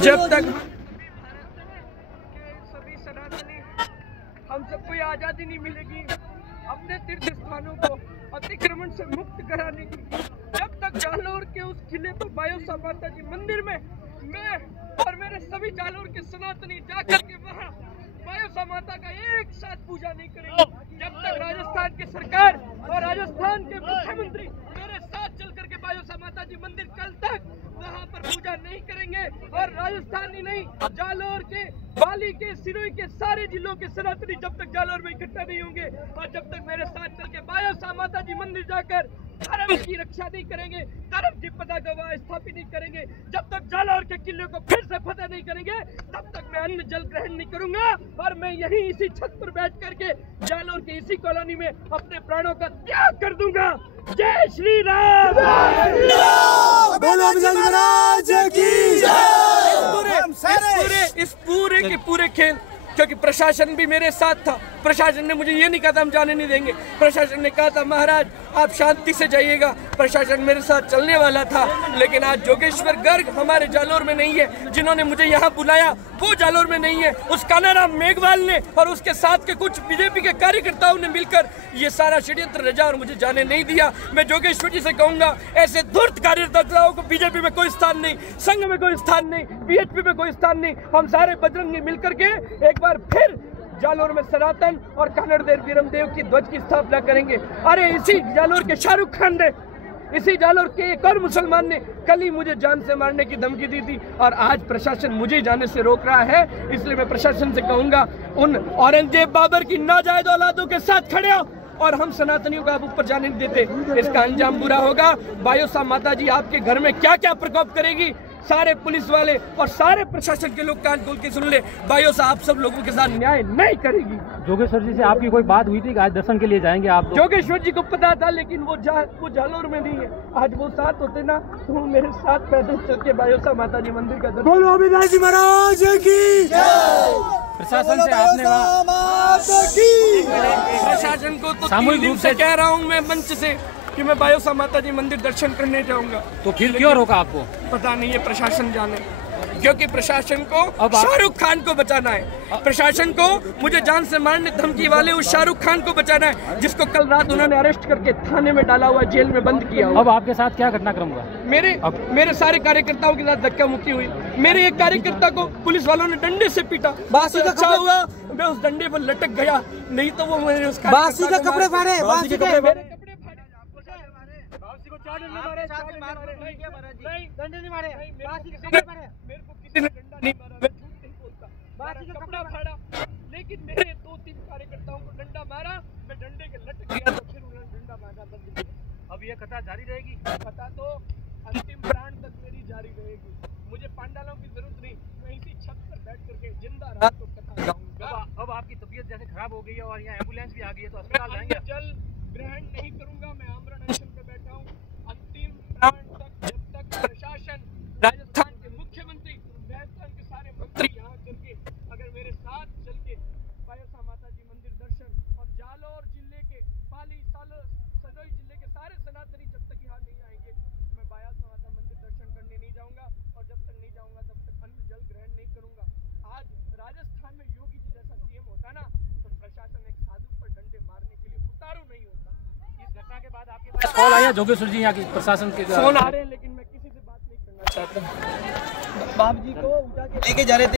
जब तक सभी सनातनी हम सबको ये आज़ादी नहीं मिलेगी अपने तीर्थ स्थानों को अतिक्रमण से मुक्त कराने की, जब तक जालोर के उस किले पर बायोसा माता जी मंदिर में मैं और मेरे सभी जालोर के सनातनी जाकर के वहाँ बायोसा माता का एक साथ पूजा नहीं करेंगे, जब तक राजस्थान की सरकार और राजस्थान के मुख्यमंत्री मेरे साथ चल करके बायोसा माता जी मंदिर कल तक वहाँ पर पूजा नहीं करेंगे। और राजस्थान ही नहीं, जालोर के, पाली के, सिरोही के सारे जिलों के सनातनी जब तक जालोर में इकट्ठा नहीं होंगे और जब तक मेरे साथ चल के बायोसा माता जी मंदिर जाकर धर्म की रक्षा नहीं करेंगे, धर्म की पताका वहाँ स्थापित नहीं करेंगे, जब तक जालोर के किले को फिर से फतेह नहीं करेंगे, तब तक मैं अन्न जल ग्रहण नहीं करूंगा। और मैं यहीं इसी छत पर बैठ करके जालोर के इसी कॉलोनी में अपने प्राणों का त्याग कर दूंगा। जय श्री राम। इस पूरे के पूरे खेल, क्योंकि प्रशासन भी मेरे साथ था, प्रशासन ने मुझे ये नहीं कहा था हम जाने नहीं देंगे, प्रशासन ने कहा था महाराज आप शांति से जाइएगा, प्रशासन मेरे साथ चलने वाला था। लेकिन आज जोगेश्वर गर्ग हमारे जालोर में नहीं है, जिन्होंने मुझे यहाँ बुलाया वो जालोर में नहीं है। उस कानाराम मेघवाल ने और उसके साथ के कुछ बीजेपी के कार्यकर्ताओं ने मिलकर ये सारा षड्यंत्र रचा और मुझे जाने नहीं दिया। मैं जोगेश्वर जी से कहूंगा ऐसे धूर्त कार्यकर्ताओं को बीजेपी में कोई स्थान नहीं, संघ में कोई स्थान नहीं, बीएचपी में कोई स्थान नहीं। हम सारे बजरंगी मिलकर के एक बार फिर जालोर में सनातन और कन्नड़ देव वीरमदेव की ध्वज की स्थापना करेंगे। अरे इसी जालोर के शाहरुख खान ने, इसी जालोर के एक और मुसलमान ने कल ही मुझे जान से मारने की धमकी दी थी और आज प्रशासन मुझे जाने से रोक रहा है। इसलिए मैं प्रशासन से कहूंगा उन औरंगजेब बाबर की नाजायज औलादों के साथ खड़े हो और हम सनातनियों को आप ऊपर जाने नहीं देते, इसका अंजाम बुरा होगा। बायोसा माता जी आपके घर में क्या क्या प्रकोप करेगी, सारे पुलिस वाले और सारे प्रशासन के लोग कान खोल के सुन ले, बायोसा आप सब लोगों के साथ न्याय नहीं करेगी। जोगेश्वर जी से आपकी कोई बात हुई थी कि आज दर्शन के लिए जाएंगे आप? जोगेश्वर जी को पता था, लेकिन वो जालोर में नहीं है। आज वो साथ होते ना तो वो मेरे साथ पैदल चल के बायोसा माता जी मंदिर का दर्शन। महाराज की प्रशासन से आपने प्रशासन को तो सामूहिक रूप से कह रहा हूँ मैं मंच से कि मैं बायोसा माता जी मंदिर दर्शन करने जाऊंगा। तो फिर क्यों रोका आपको? पता नहीं है, प्रशासन जाने, क्योंकि प्रशासन को शाहरुख खान को बचाना है, प्रशासन को मुझे जान से मारने धमकी वाले उस शाहरुख खान को बचाना है जिसको कल रात उन्होंने अरेस्ट करके थाने में डाला हुआ, जेल में बंद किया हुआ। अब आपके साथ क्या घटनाक्रम हुआ? मेरे सारे कार्यकर्ताओं के साथ धक्का मुक्की हुई। मेरे एक कार्यकर्ता को पुलिस वालों ने डंडे से पीटा, अच्छा हुआ मैं उस डंडे पर लटक गया, नहीं तो वो मेरे उसका बासी का कपड़े फाड़े, बासी का कपड़े फाड़े, डंडे नहीं मारे, मेरे को किसी ने डंडा नहीं मारा, मैं झूठ नहीं बोलता, कपड़ा फाड़ा, लेकिन मेरे 2-3 कार्यकर्ताओं को डंडा मारा, मैं डंडे के लटक गया तो फिर उन्होंने डंडा मारा बंद किया। अब ये कथा जारी रहेगी? कथा तो अंतिम प्राण तक मेरी जारी रहेगी, मुझे पांडालों की जरूरत नहीं, मैं इसी छत पर बैठ करके जिंदा रहा तो कथा गाऊंगा। अब आपकी तबीयत जैसे खराब हो गई है और यहाँ एम्बुलेंस भी आ गई है तो अस्पताल जाएंगे? जल ग्रहण नहीं करूंगा, मैं आमरण अनशन पे बैठा हूँ अंतिम प्राण तक, जब तक प्रशासन, राजस्थान के मुख्यमंत्री, राजस्थान के सारे मंत्री यहाँ करके अगर मेरे साथ चल के बायोसा माता जी मंदिर दर्शन और जालोर जिले के, पाली, सिरोही जिले के सारे सनातनी जब तक यहाँ नहीं आएंगे मैं बायोसा माता मंदिर दर्शन करने नहीं जाऊंगा। और जब तक नहीं जाऊंगा तब तक अन्न जल ग्रहण नहीं करूंगा। आज राजस्थान में योगी जी जैसा सीएम होता ना तो प्रशासन एक साधु पर डंडे मारने के लिए उतारू नहीं होता। इस घटना के बाद आपके पास कॉल आया जोगेश्वर जी यहाँ की प्रशासन के? फोन आ रहे हैं लेकिन मैं किसी से बात नहीं करना चाहता। बाप जी को उठा के लेके जा रहे थे।